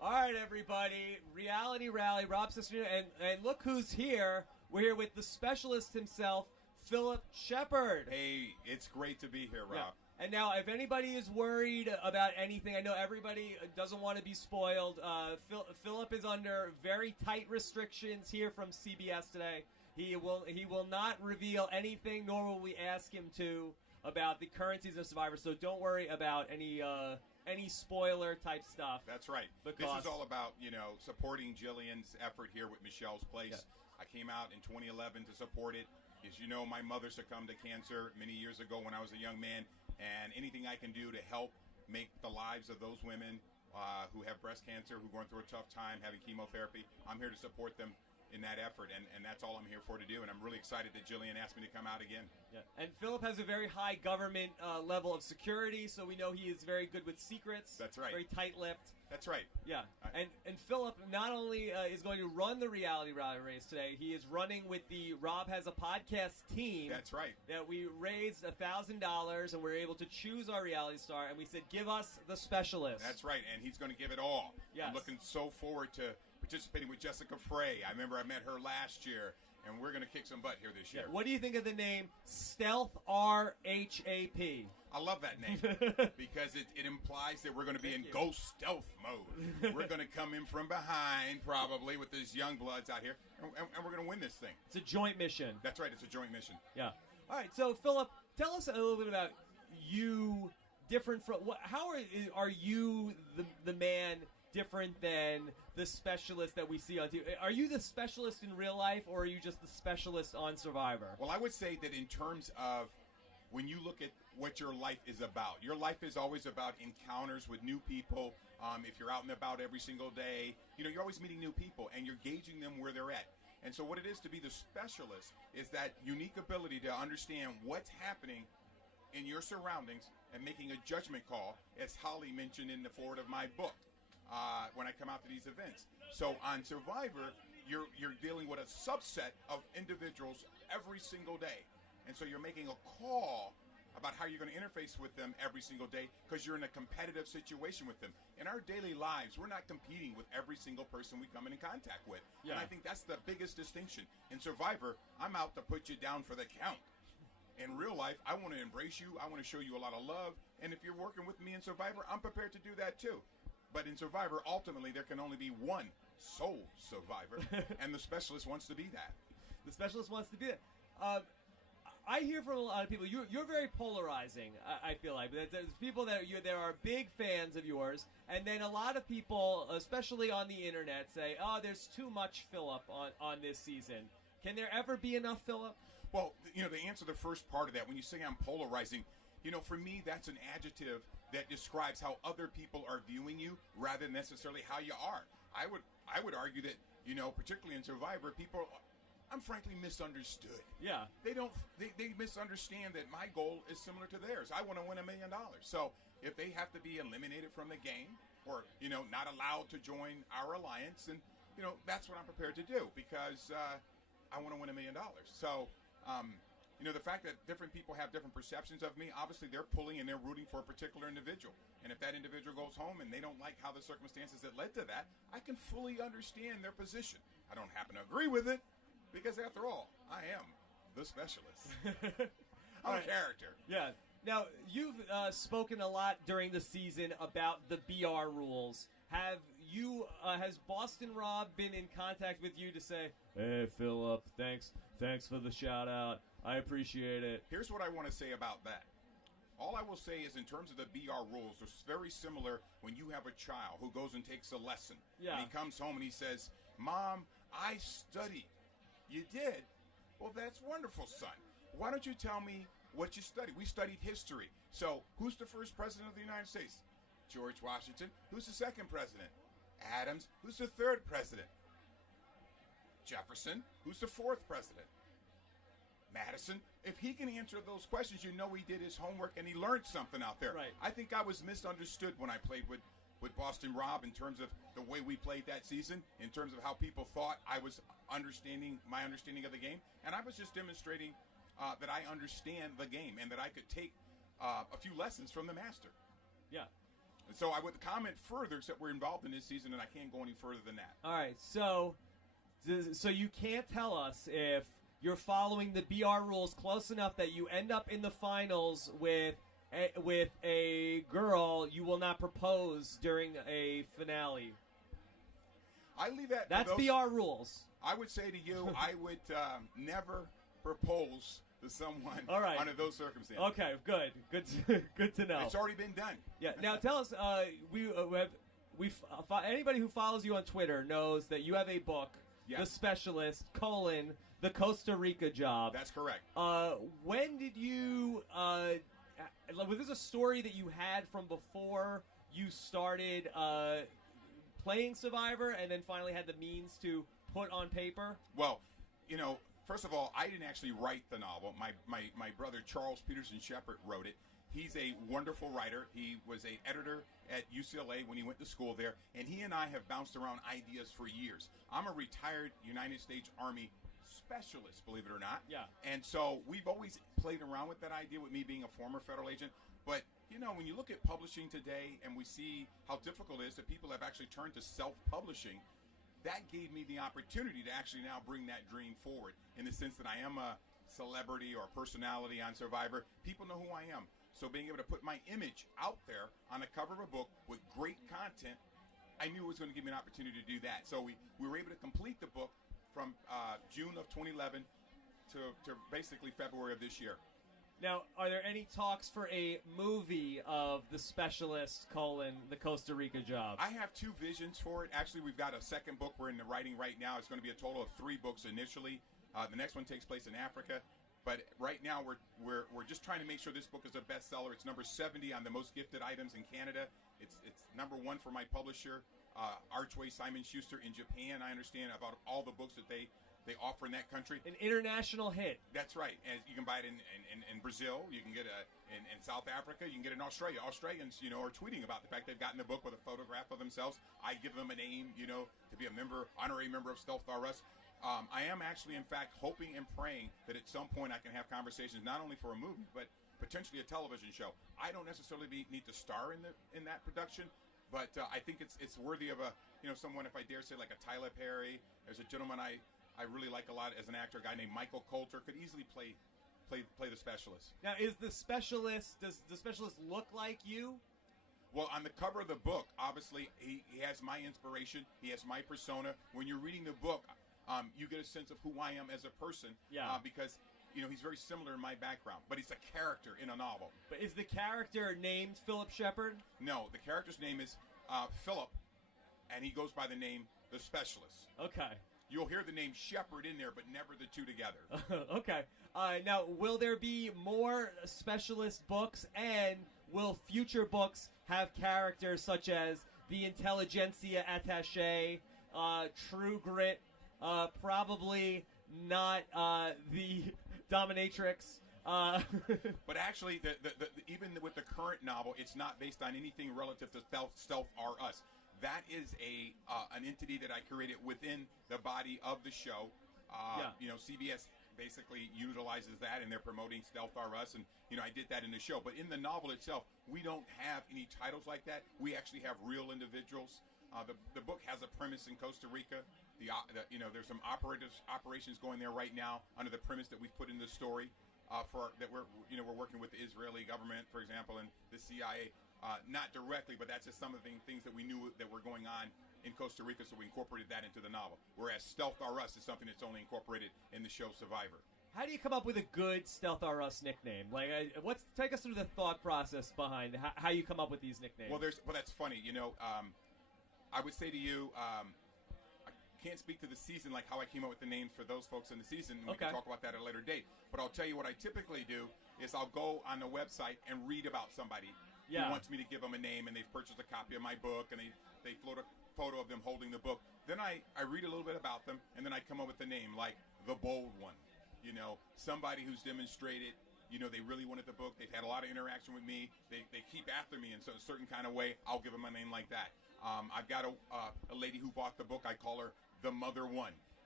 All right, everybody. Reality Rally, Rob Cicero, and look who's here. We're here with the specialist himself, Phillip Sheppard. Hey, it's great to be here, Rob. Yeah. And now, if anybody is worried about anything, I know everybody doesn't want to be spoiled. Phillip is under very tight restrictions here from CBS today. He will not reveal anything, nor will we ask him to, about the current season of Survivor. So don't worry about any spoiler type stuff. That's right. This is all about, supporting Jillian's effort here with Michelle's Place. Yeah. I came out in 2011 to support it. As you know, my mother succumbed to cancer many years ago when I was a young man, and anything I can do to help make the lives of those women who have breast cancer, who are going through a tough time having chemotherapy, I'm here to support them in that effort, and that's all I'm here for to do, and I'm really excited that Jillian asked me to come out again. Yeah, and Phillip has a very high government level of security, so we know he is very good with secrets. That's right. Very tight-lipped. That's right. Yeah, and Phillip not only is going to run the Reality Rally race today, he is running with the Rob Has a Podcast team. That's right. That we raised $1,000, and we're able to choose our reality star, and we said, give us the specialist. That's right, and he's going to give it all. Yes. I'm looking so forward to participating with Jessica Frey. I remember I met her last year, and we're going to kick some butt here this year. Yeah. What do you think of the name Stealth RHAP? I love that name because it implies that we're going to be in ghost stealth mode. We're going to come in from behind probably with these young bloods out here, and we're going to win this thing. It's a joint mission. That's right. It's a joint mission. Yeah. All right. So, Phillip, tell us a little bit about you. Different from how are you the man different than the specialist that we see on TV? Are you the specialist in real life, or are you just the specialist on Survivor? Well, I would say that in terms of when you look at what your life is about, your life is always about encounters with new people. If you're out and about every single day, you're always meeting new people, and you're gauging them where they're at. And so what it is to be the specialist is that unique ability to understand what's happening in your surroundings and making a judgment call, as Holly mentioned in the foreword of my book. When I come out to these events. So on Survivor, you're dealing with a subset of individuals every single day. And so you're making a call about how you're going to interface with them every single day because you're in a competitive situation with them. In our daily lives, we're not competing with every single person we come in contact with. Yeah. And I think that's the biggest distinction. In Survivor, I'm out to put you down for the count. In real life, I want to embrace you. I want to show you a lot of love. And if you're working with me in Survivor, I'm prepared to do that too. But in Survivor, ultimately, there can only be one sole survivor, and the specialist wants to be that. The specialist wants to be that. I hear from a lot of people, you're very polarizing, I feel like. There's people that are big fans of yours, and then a lot of people, especially on the internet, say, oh, there's too much Phillip on this season. Can there ever be enough Phillip? Well, to answer the first part of that, when you say I'm polarizing, for me, that's an adjective that describes how other people are viewing you rather than necessarily how you are. I would argue that, particularly in Survivor, I'm frankly misunderstood. Yeah. They misunderstand that my goal is similar to theirs. I want to win $1 million. So if they have to be eliminated from the game or, not allowed to join our alliance, then, that's what I'm prepared to do because I want to win $1 million. So, the fact that different people have different perceptions of me, obviously they're pulling and they're rooting for a particular individual. And if that individual goes home and they don't like how the circumstances that led to that, I can fully understand their position. I don't happen to agree with it because, after all, I am the specialist. I'm a character. Yeah. Now, you've spoken a lot during the season about the BR rules. Has Boston Rob been in contact with you to say, hey, Phillip, thanks for the shout out. I appreciate it. Here's what I want to say about that. All I will say is in terms of the BR rules, it's very similar when you have a child who goes and takes a lesson. Yeah. And he comes home and he says, Mom, I studied. You did? Well, that's wonderful, son. Why don't you tell me what you studied? We studied history. So who's the first president of the United States? George Washington. Who's the second president? Adams. Who's the third president? Jefferson. Who's the fourth president? Madison. If he can answer those questions, he did his homework and he learned something out there. Right. I think I was misunderstood when I played with Boston Rob in terms of the way we played that season, in terms of how people thought I was understanding my understanding of the game. And I was just demonstrating that I understand the game and that I could take a few lessons from the master. Yeah. So I would comment further, except we're involved in this season, and I can't go any further than that. All right, so you can't tell us if you're following the BR rules close enough that you end up in the finals with a girl you will not propose during a finale. I leave that. That's BR rules. I would say to you, I would never propose to someone under those circumstances. Okay, good to know. It's already been done. Yeah. Now tell us, anybody who follows you on Twitter knows that you have a book, The Specialist: The Costa Rica Job. That's correct. When did you? Was this a story that you had from before you started playing Survivor, and then finally had the means to put on paper? Well, first of all, I didn't actually write the novel. My brother Charles Peterson Sheppard wrote it. He's a wonderful writer. He was an editor at UCLA when he went to school there, and he and I have bounced around ideas for years. I'm a retired United States Army specialist, believe it or not. Yeah. And so we've always played around with that idea with me being a former federal agent. But, when you look at publishing today and we see how difficult it is that people have actually turned to self-publishing, that gave me the opportunity to actually now bring that dream forward in the sense that I am a celebrity or personality on Survivor. People know who I am. So being able to put my image out there on the cover of a book with great content, I knew it was going to give me an opportunity to do that. So we were able to complete the book from June of 2011 to basically February of this year. Now, are there any talks for a movie of The Specialist: The Costa Rica Job? I have two visions for it. Actually, we've got a second book we're in the writing right now. It's going to be a total of 3 books initially. The next one takes place in Africa. But right now, we're just trying to make sure this book is a bestseller. It's number 70 on the most gifted items in Canada. It's number 1 for my publisher, Archway Simon Schuster in Japan. I understand about all the books that they offer in that country. An international hit. That's right. And you can buy it in Brazil. You can get it in South Africa. You can get it in Australia. Australians, are tweeting about the fact they've gotten the book with a photograph of themselves. I give them a name, to be a honorary member of Stealth R Us. I am actually, in fact, hoping and praying that at some point I can have conversations not only for a movie, but potentially a television show. I don't necessarily need to star in that production, but I think it's worthy of someone, if I dare say, like a Tyler Perry. There's a gentleman I really like a lot as an actor, a guy named Michael Coulter, could easily play the Specialist. Now, does the Specialist look like you? Well, on the cover of the book, obviously, he has my inspiration. He has my persona. When you're reading the book, you get a sense of who I am as a person. Yeah. Because, he's very similar in my background. But he's a character in a novel. But is the character named Phillip Sheppard? No, the character's name is Phillip, and he goes by the name The Specialist. Okay. You'll hear the name Sheppard in there, but never the two together. Okay. Now, will there be more Specialist books, and will future books have characters such as the Intelligentsia Attaché, True Grit, probably not the Dominatrix? But actually, even with the current novel, it's not based on anything relative to Stealth R Us. That is an entity that I created within the body of the show. CBS basically utilizes that, and they're promoting Stealth R Us, and I did that in the show. But in the novel itself, we don't have any titles like that. We actually have real individuals. The book has a premise in Costa Rica. There's some operations going there right now under the premise that we've put in the story we're working with the Israeli government, for example, and the CIA. Not directly, but that's just some of the things that we knew that were going on in Costa Rica, so we incorporated that into the novel. Whereas Stealth R Us is something that's only incorporated in the show Survivor. How do you come up with a good Stealth R Us nickname? Take us through the thought process behind how you come up with these nicknames. Well, that's funny. I would say to you, I can't speak to the season like how I came up with the names for those folks in the season. We can talk about that at a later date. But I'll tell you what I typically do is I'll go on the website and read about somebody. Yeah. Who wants me to give them a name, and they've purchased a copy of my book, and they float a photo of them holding the book. Then I read a little bit about them, and then I come up with a name like The Bold One. Somebody who's demonstrated, they really wanted the book. They've had a lot of interaction with me. They keep after me in a certain kind of way. I'll give them a name like that. I've got a lady who bought the book. I call her The Mother One.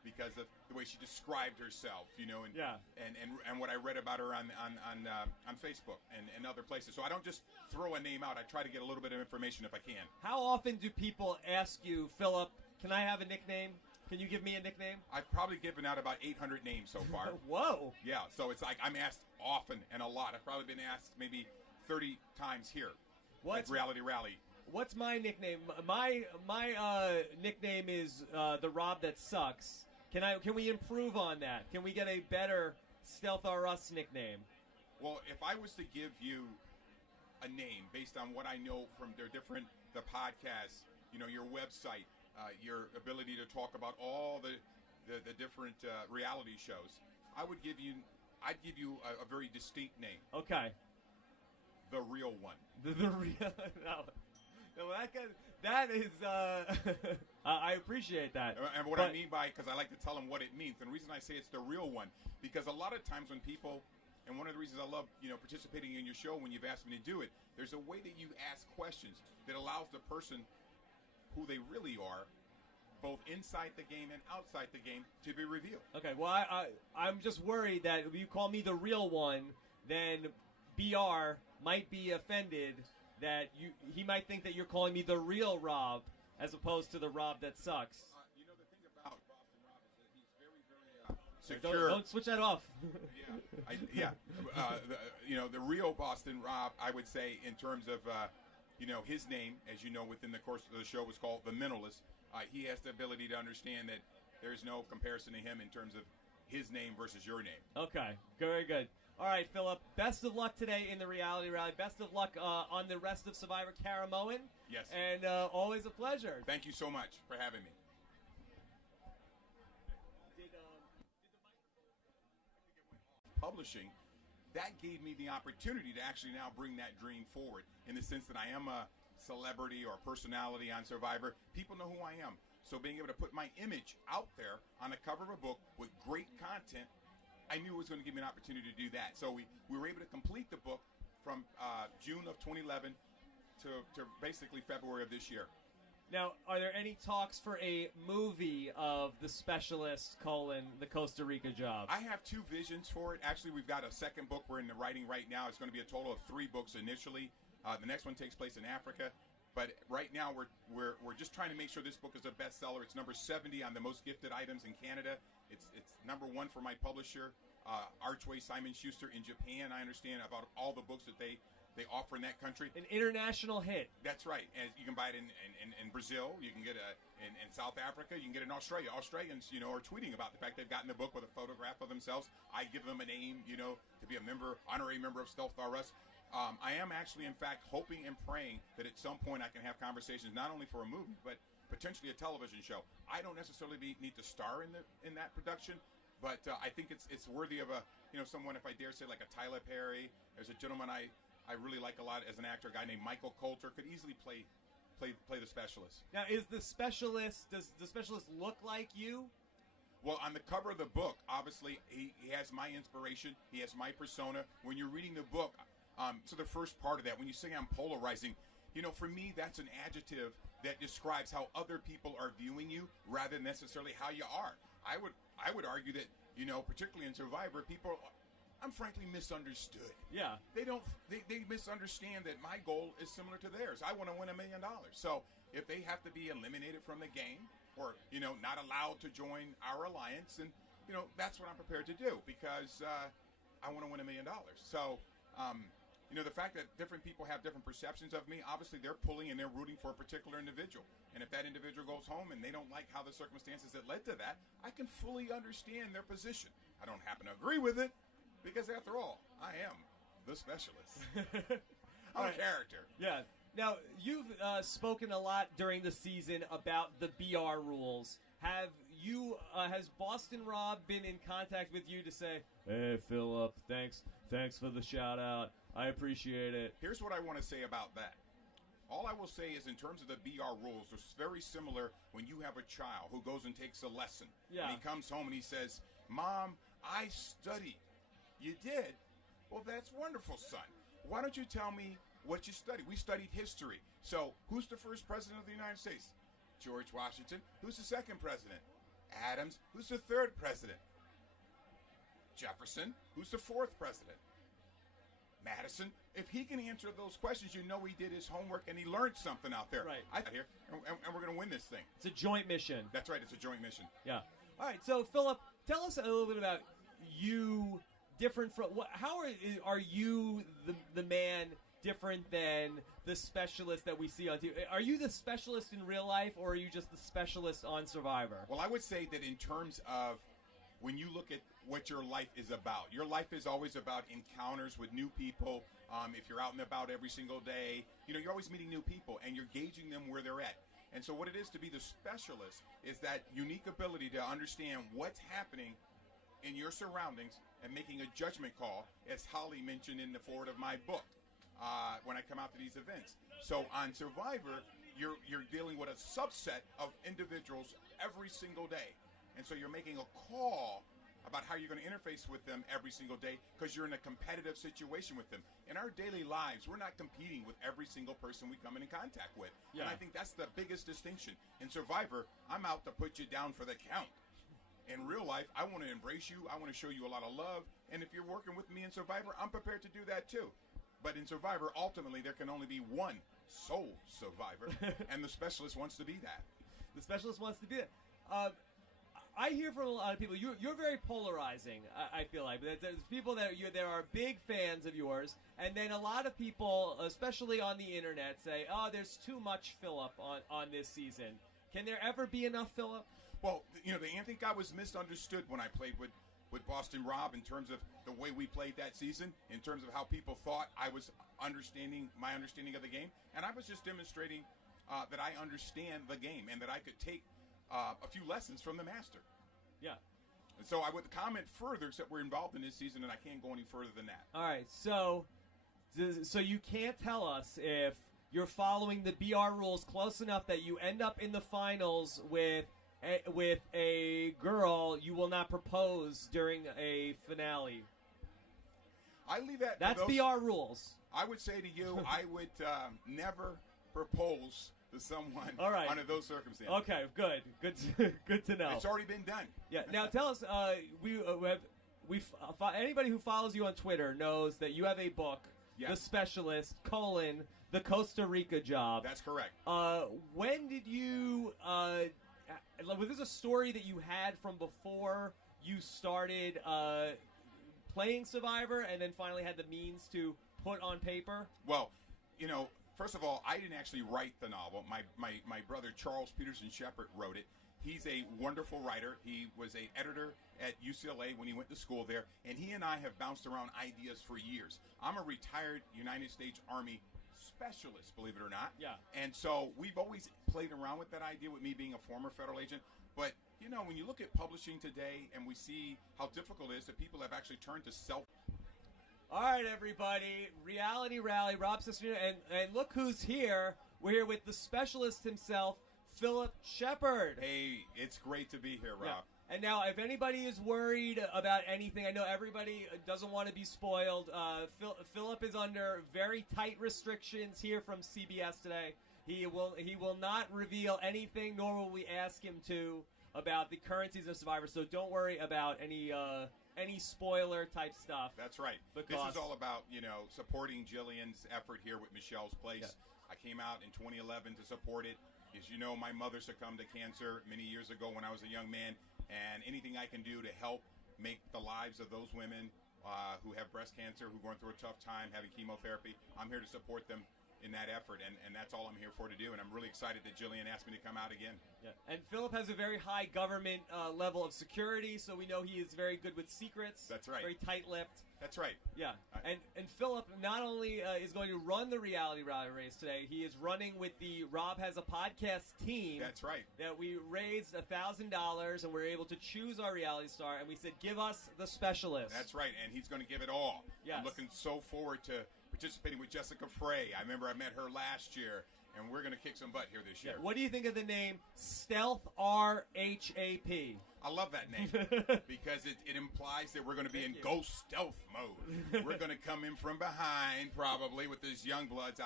because of the way she described herself, and Yeah. and what I read about her on Facebook and other places. So I don't just throw a name out. I try to get a little bit of information if I can. How often do people ask you, Phillip, can I have a nickname? Can you give me a nickname? I've probably given out about 800 names so far. Whoa. Yeah, so it's like I'm asked often and a lot. I've probably been asked maybe 30 times here at Reality Rally. What's my nickname? My nickname is the Rob That Sucks. Can we improve on that? Can we get a better Stealth R Us nickname? Well, if I was to give you a name based on what I know from the podcasts, your website, your ability to talk about all the different reality shows, I'd give you a very distinct name. Okay. The Real One. The real. No, that is. I appreciate that. And what I mean by, because I like to tell them what it means, and the reason I say it's the real one, because a lot of times when people, and one of the reasons I love, participating in your show when you've asked me to do it, there's a way that you ask questions that allows the person who they really are, both inside the game and outside the game, to be revealed. Okay, well, I'm just worried that if you call me the real one, then BR might be offended that he might think that you're calling me the real Rob as opposed to the Rob that sucks. The thing about Boston Rob is that he's very, very secure. Don't switch that off. The real Boston Rob, I would say, in terms of, his name, as you know, within the course of the show, was called The Mentalist. He has the ability to understand that there's no comparison to him in terms of his name versus your name. Okay, very good. All right, Phillip, best of luck today in the Reality Rally. Best of luck on the rest of Survivor Karamoan. Yes. And always a pleasure. Thank you so much for having me. Publishing, that gave me the opportunity to actually now bring that dream forward in the sense that I am a celebrity or personality on Survivor. People know who I am. So being able to put my image out there on the cover of a book with great content, I knew it was going to give me an opportunity to do that. So we were able to complete the book from June of 2011 to basically February of this year. Now, are there any talks for a movie of The Specialist, the Costa Rica job? I have two visions for it. Actually, we've got a second book we're in the writing right now. It's going to be a total of 3 books initially. The next one takes place in Africa. But right now, we're just trying to make sure this book is a bestseller. It's number 70 on the most gifted items in Canada. It's number 1 for my publisher, Archway Simon Schuster in Japan. I understand about all the books that they offer in that country. An international hit. That's right. And you can buy it in Brazil. You can get it in South Africa. You can get it in Australia. Australians, are tweeting about the fact they've gotten the book with a photograph of themselves. I give them a name, to be a honorary member of Stealth R Us. I am actually, in fact, hoping and praying that at some point I can have conversations not only for a movie, but potentially a television show. I don't necessarily need to star in that production, but I think it's worthy of someone, if I dare say, like a Tyler Perry. There's a gentleman I really like a lot as an actor, a guy named Michael Coulter, could easily play the Specialist. Now, does the Specialist look like you? Well, on the cover of the book, obviously, he has my inspiration. He has my persona. When you're reading the book, so the first part of that, when you say I'm polarizing, for me, that's an adjective that describes how other people are viewing you rather than necessarily how you are. I would argue that, particularly in Survivor, people, I'm frankly misunderstood. Yeah. They misunderstand that my goal is similar to theirs. I want to win $1 million. So if they have to be eliminated from the game or, not allowed to join our alliance, then, that's what I'm prepared to do because I want to win $1 million. So, the fact that different people have different perceptions of me, obviously they're pulling and they're rooting for a particular individual. And if that individual goes home and they don't like how the circumstances that led to that, I can fully understand their position. I don't happen to agree with it because, after all, I am the Specialist. I'm a character. Yeah. Now, you've spoken a lot during the season about the BR rules. Has Boston Rob been in contact with you to say, "Hey, Phillip, thanks for the shout out. I appreciate it." Here's what I want to say about that. All I will say is, in terms of the BR rules, it's very similar when you have a child who goes and takes a lesson. Yeah. And he comes home and he says, "Mom, I studied." You did? Well, that's wonderful, son. Why don't you tell me what you studied? We studied history. So, who's the first president of the United States? George Washington. Who's the second president? Adams, who's the third president? Jefferson, who's the fourth president? Madison, if he can answer those questions, you know he did his homework and he learned something out there. Right. I here, and we're going to win this thing. It's a joint mission. That's right. It's a joint mission. Yeah. All right. So, Phillip, tell us a little bit about you. Different from what? How are you the man different than the specialist that we see on TV? Are you the specialist in real life, or are you just the specialist on Survivor? Well, I would say that in terms of when you look at what your life is about, your life is always about encounters with new people. If you're out and about every single day, you're always meeting new people and you're gauging them where they're at. And so what it is to be the specialist is that unique ability to understand what's happening in your surroundings and making a judgment call, as Holly mentioned in the forward of my book, when I come out to these events. So on Survivor, you're dealing with a subset of individuals every single day. And so you're making a call about how you're going to interface with them every single day because you're in a competitive situation with them. In our daily lives, we're not competing with every single person we come in contact with. Yeah. And I think that's the biggest distinction. In Survivor, I'm out to put you down for the count. In real life, I want to embrace you. I want to show you a lot of love. And if you're working with me in Survivor, I'm prepared to do that too. But in Survivor, ultimately, there can only be one sole survivor. And the specialist wants to be that. The specialist wants to be that. I hear from a lot of people, you're very polarizing, I feel like. There's people there are big fans of yours, and then a lot of people, especially on the internet, say, oh, there's too much Phillip on this season. Can there ever be enough Phillip? Well, I think I was misunderstood when I played with Boston Rob in terms of the way we played that season, in terms of how people thought I was understanding my understanding of the game. And I was just demonstrating that I understand the game and that I could take a few lessons from the master. Yeah. And so I would comment further, except we're involved in this season, and I can't go any further than that. All right. So you can't tell us if you're following the BR rules close enough that you end up in the finals with a girl you will not propose during a finale. I leave that. That's BR rules. I would say to you, I would never propose to someone under those circumstances. Okay, good to know. It's already been done. Yeah. Now tell us, anybody who follows you on Twitter knows that you have a book, yes. The Specialist: the Costa Rica Job. That's correct. When did you? Was this a story that you had from before you started playing Survivor, and then finally had the means to put on paper? Well, first of all, I didn't actually write the novel. My brother, Charles Peterson Sheppard, wrote it. He's a wonderful writer. He was an editor at UCLA when he went to school there, and he and I have bounced around ideas for years. I'm a retired United States Army specialist, believe it or not. Yeah. And so we've always played around with that idea with me being a former federal agent. But, when you look at publishing today and we see how difficult it is that people have actually turned to self. All right, everybody, Reality Rally, Rob Sister, and look who's here. We're here with the specialist himself, Phillip Sheppard. Hey, it's great to be here, Rob. Yeah. And now, if anybody is worried about anything, I know everybody doesn't want to be spoiled. Phillip is under very tight restrictions here from CBS today. He will not reveal anything, nor will we ask him to, about the current season of Survivor. So don't worry about any spoiler type stuff. That's right. This is all about, supporting Jillian's effort here with Michelle's Place. Yeah. I came out in 2011 to support it. As you know, my mother succumbed to cancer many years ago when I was a young man, and anything I can do to help make the lives of those women who have breast cancer, who are going through a tough time having chemotherapy, I'm here to support them in that effort, and that's all I'm here for to do, and I'm really excited that Jillian asked me to come out again. Yeah. And Phillip has a very high government level of security, so we know he is very good with secrets. That's right. Very tight-lipped. That's right. Yeah. And Phillip not only is going to run the Reality Rally race today, he is running with the Rob Has a Podcast team. That's right. That we raised $1,000, and we're able to choose our reality star, and we said, give us the specialist. That's right, and he's going to give it all. Yes. I'm looking so forward to participating with Jessica Frey. I remember I met her last year, and we're going to kick some butt here this year. Yeah. What do you think of the name Stealth RHAP? I love that name because it implies that we're going to be in ghost stealth mode. We're going to come in from behind, probably, with these young bloods